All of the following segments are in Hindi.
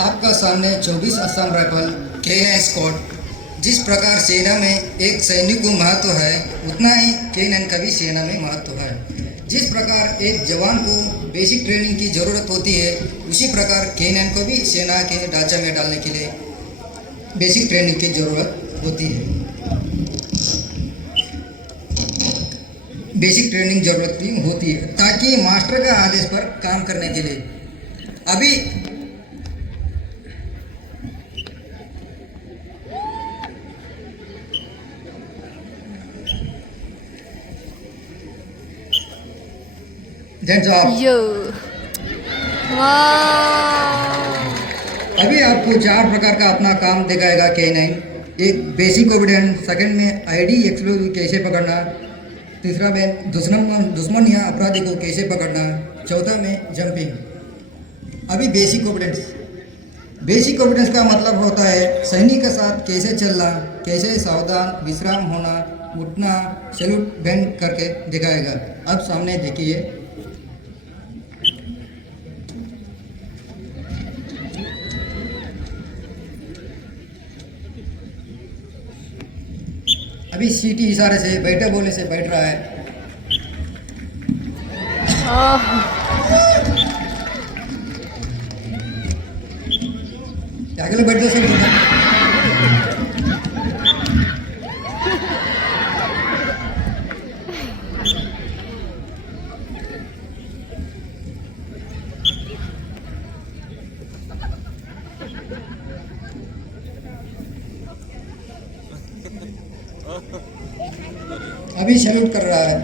आपका सामने 24 असम राइफल के9 स्क्वाड। जिस प्रकार सेना में एक सैनिक को महत्व है, उतना ही के9 का भी सेना में महत्व है। जिस प्रकार एक जवान को बेसिक ट्रेनिंग की ज़रूरत होती है, उसी प्रकार के9 को भी सेना के ढांचे में डालने के लिए बेसिक ट्रेनिंग की ज़रूरत होती है। बेसिक ट्रेनिंग ज़रूरत भी होती है ताकि मास्टर का आदेश पर काम करने के लिए। अभी यो वाह। अभी आपको 4 प्रकार का अपना काम दिखाएगा के9। एक बेसिक ओबीडियंस, सेकंड में आईडी एक्सप्लोजिव कैसे पकड़ना, तीसरा में दुश्मन या अपराधी को कैसे पकड़ना, चौथा में जंपिंग। अभी बेसिक ओबीडियंस का मतलब होता है सैनिक के साथ कैसे चलना, कैसे सावधान विश्राम होना, उठना, सैल्यूट बैंड करके दिखाएगा। अब सामने देखिए। अभी सीटी इशारे से बैठे बोले से बैठ रहा है। अगले बैठ से अभी सैल्यूट कर रहा है।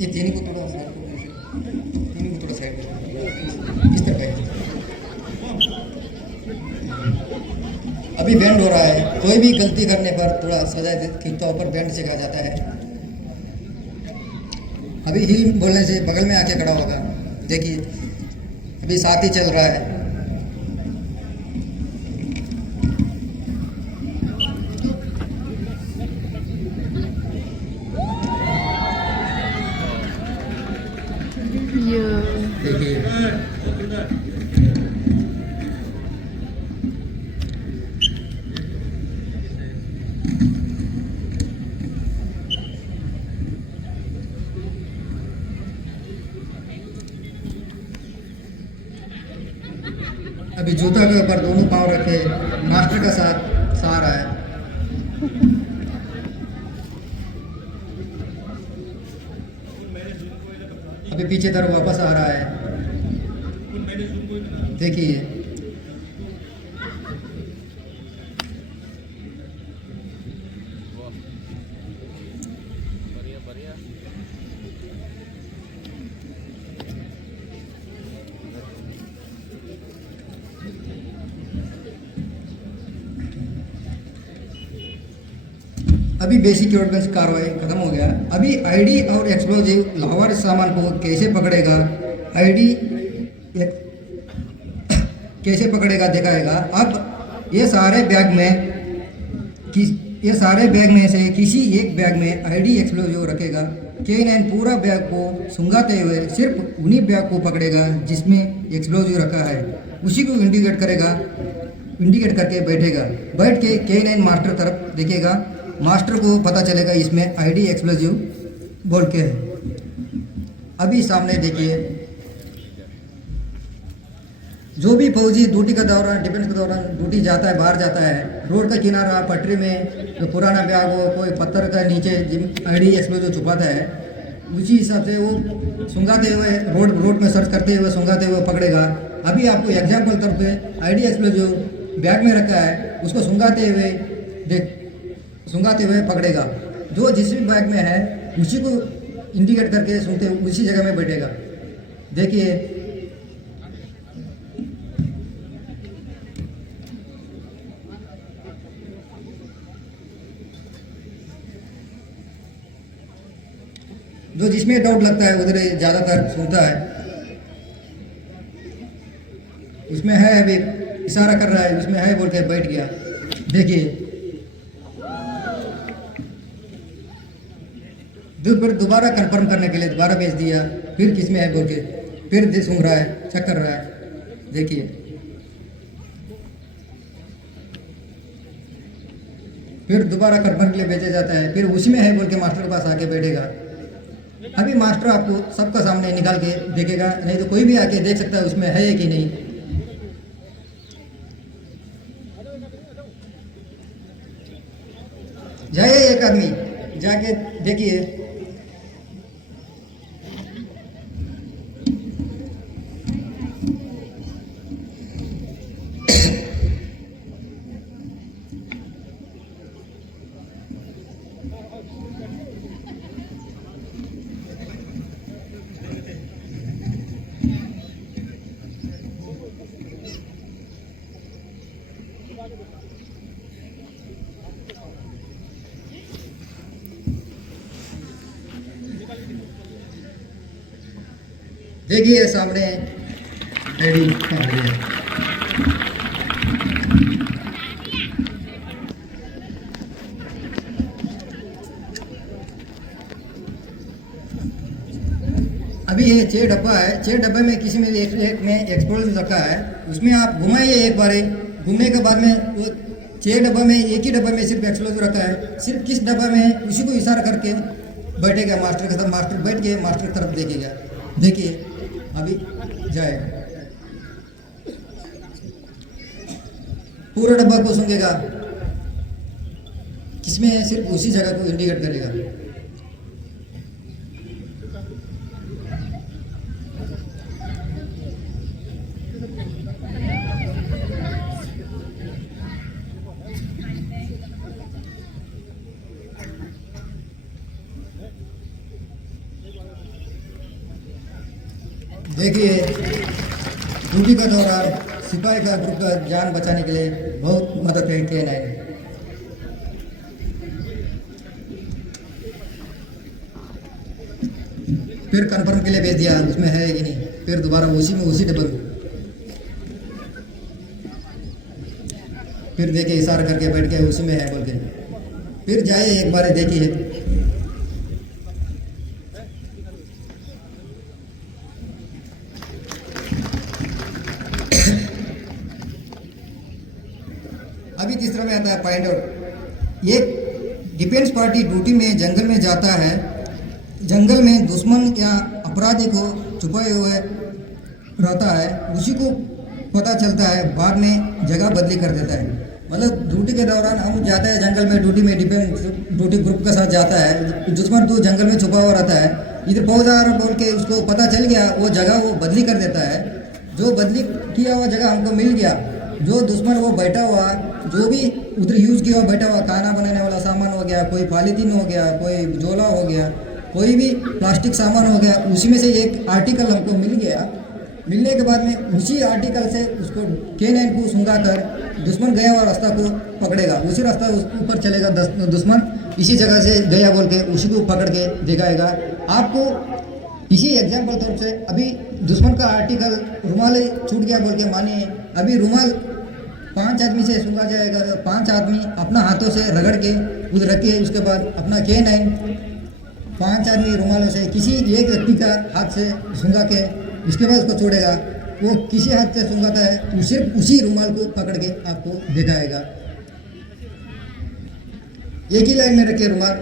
ये तीन को थोड़ा साइड इस तरह है। अभी बैंड हो रहा है। कोई भी गलती करने पर थोड़ा सजा खिंचता पर बैंड से कहा जाता है। अभी हिल बोलने से बगल में आके खड़ा होगा। देखिए अभी साथ ही चल रहा है। अभी जूता के ऊपर दोनों पांव रखे मास्टर का साथ सहारा है। अभी पीछे तरफ वापस आ रहा है। देखिए अभी बेसिक ऑर्डिनेंस कार्रवाई खत्म हो गया। अभी आईडी और एक्सप्लोजिव लाहौर सामान को कैसे पकड़ेगा, आईडी कैसे पकड़ेगा दिखाएगा। अब ये सारे बैग में से किसी एक बैग में आईडी एक्सप्लोजिव रखेगा। के9 पूरा बैग को सुंघाते हुए सिर्फ उन्हीं बैग को पकड़ेगा जिसमें एक्सप्लोजिव रखा है, उसी को इंडिकेट करके बैठेगा। बैठ के के9 मास्टर तरफ देखेगा। मास्टर को पता चलेगा इसमें आईडी एक्सप्लोजिव बोल के है। अभी सामने देखिए, जो भी फौजी ड्यूटी का दौरान डिफेंस के दौरान ड्यूटी जाता है, बाहर जाता है, रोड का किनारा पटरी में जो पुराना बैग हो, कोई पत्थर का नीचे आईडी एक्सप्लोजिव छुपाता है, उसी हिसाब से वो सुंघाते हुए रोड में सर्च करते हुए सुंघाते हुए पकड़ेगा। अभी आपको एग्जाम्पल तौर पे आईडी एक्सप्लोजिव बैग में रखा है, उसको सुंघाते हुए पकड़ेगा। जो जिस भी बैग में है उसी को इंडिकेट करके सुनते उसी जगह में बैठेगा। देखिए जो जिसमें डाउट लगता है उधर ज़्यादातर सुनता है। उसमें है, अभी इशारा कर रहा है, उसमें है बोल के बैठ गया। देखिए फिर दोबारा कंफर्म करने के लिए दोबारा भेज दिया, फिर किस में है बोल के फिर सूंघ रहा है, चेक कर रहा है। देखिए फिर दोबारा कंफर्म के लिए भेजा जाता है, फिर उसी में है बोल के मास्टर के पास आके बैठेगा। अभी मास्टर आपको सबका सामने निकाल के देखेगा, नहीं तो कोई भी आके देख सकता है उसमें है कि नहीं। जाइए एक आदमी जाके देखिए। देखिए सामने रेडी कर रही है। अभी ये 6 डब्बा है, 6 डब्बे में किसी में एक में एक्सप्लोजन रखा है, उसमें आप घुमाइए एक बार। घूमने के बाद में वो 6 डब्बा में एक ही डब्बा में सिर्फ एक्सप्लोजन रखा है, सिर्फ किस डब्बा में है उसी को इशारा करके बैठेगा मास्टर के साथ। मास्टर बैठ के मास्टर की तरफ देखेगा। देखिए अभी जाएगा, पूरा डब्बा को सूंघेगा, किसमें है सिर्फ उसी जगह को इंडिकेट करेगा। देखिए ड्यूटी का दौरान सिपाही का ग्रुप का जान बचाने के लिए बहुत मदद है K9। फिर कंफर्म के लिए भेज दिया उसमें है कि नहीं, फिर दोबारा उसी डब्बे में फिर देखिए इशारा करके बैठ के उसी में है बोल के फिर जाए एक बार देखिए। अभी तीसरा में आता है फाइंड आउट। एक डिफेंस पार्टी ड्यूटी में जंगल में जाता है, जंगल में दुश्मन या अपराधी को छुपाए हुए रहता है, उसी को पता चलता है, बाद में जगह बदली कर देता है। मतलब ड्यूटी के दौरान हम जाते हैं जंगल में, ड्यूटी में डिफेंस ड्यूटी ग्रुप के साथ जाता है, दुश्मन तो जंगल में छुपा हुआ रहता है, इधर पहुँच आ रहा बोल के उसको पता चल गया, वो जगह वो बदली कर देता है। जो बदली किया हुआ जगह हमको मिल गया, जो दुश्मन वो बैठा हुआ, जो भी उधर यूज़ किया हुआ बैठा हुआ खाना बनाने वाला सामान हो गया, कोई पॉलीथीन हो गया, कोई झोला हो गया, कोई भी प्लास्टिक सामान हो गया, उसी में से एक आर्टिकल हमको मिल गया। मिलने के बाद में उसी आर्टिकल से उसको K9 को सूंघा कर दुश्मन गया हुआ रास्ता को पकड़ेगा, उसी रास्ता ऊपर चलेगा दुश्मन, इसी जगह से गया बोल के उसी को पकड़ के दिखाएगा आपको। इसी एग्जाम्पल तौर से अभी दुश्मन का आर्टिकल रुमाल छूट गया बोल के मानिए, अभी रुमाल 5 आदमी से सूंघा जाएगा, 5 आदमी अपना हाथों से रगड़ के उधर रख के उसके बाद अपना K9 5 आदमी रुमालों से किसी एक व्यक्ति का हाथ से सूंघा के उसके बाद उसको छोड़ेगा। वो किसी हाथ से सूंघाता है तो सिर्फ उसी रुमाल को पकड़ के आपको दिखाएगा। एक ही लाइन में रखे रुमाल।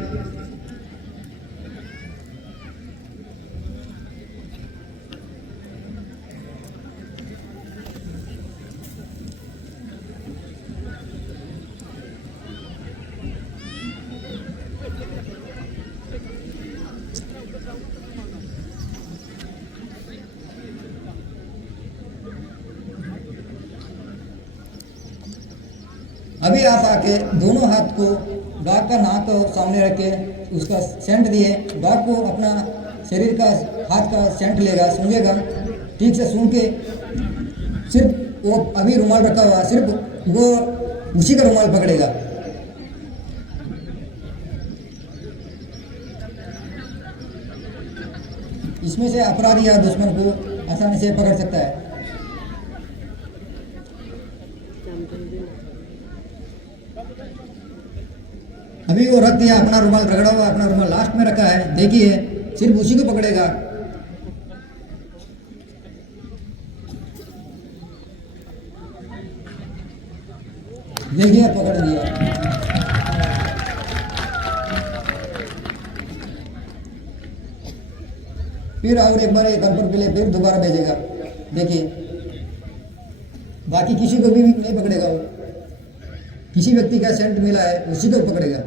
अभी आप आके दोनों हाथ को डॉग का नाक को सामने रख के उसका सेंट दिए, डॉग को अपना शरीर का हाथ का सेंट लेगा, सूंघेगा, ठीक से सूंघ के सिर्फ वो अभी रुमाल रखा हुआ सिर्फ वो उसी का रुमाल पकड़ेगा। इसमें से अपराधी या दुश्मन को आसानी से पकड़ सकता है। अभी वो रख दिया, अपना रुमाल रगड़ा हुआ, अपना रुमाल लास्ट में रखा है, देखिए सिर्फ उसी को पकड़ेगा। देखिए पकड़ लिया। फिर और एक बार कंफर्म के लिए फिर दोबारा भेजेगा। देखिए बाकी किसी को भी नहीं पकड़ेगा, वो किसी व्यक्ति का सेंट मिला है उसी को पकड़ेगा।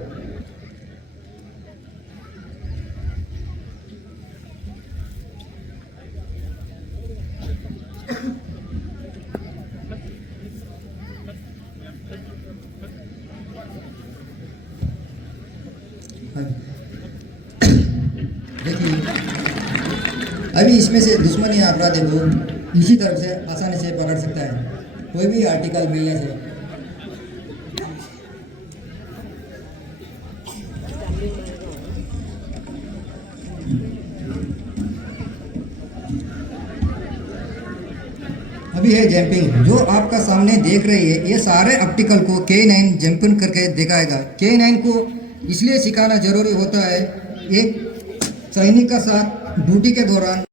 देखिए अभी इसमें से दुश्मन या अपराधी को इसी तरफ से आसानी से पकड़ सकता है, कोई भी आर्टिकल मिलने से। अभी है जंपिंग, जो आपका सामने देख रही है, ये सारे ऑप्टिकल को K9 जंपिंग करके दिखाएगा। K9 को इसलिए सिखाना जरूरी होता है, एक सैनिक का साथ ड्यूटी के दौरान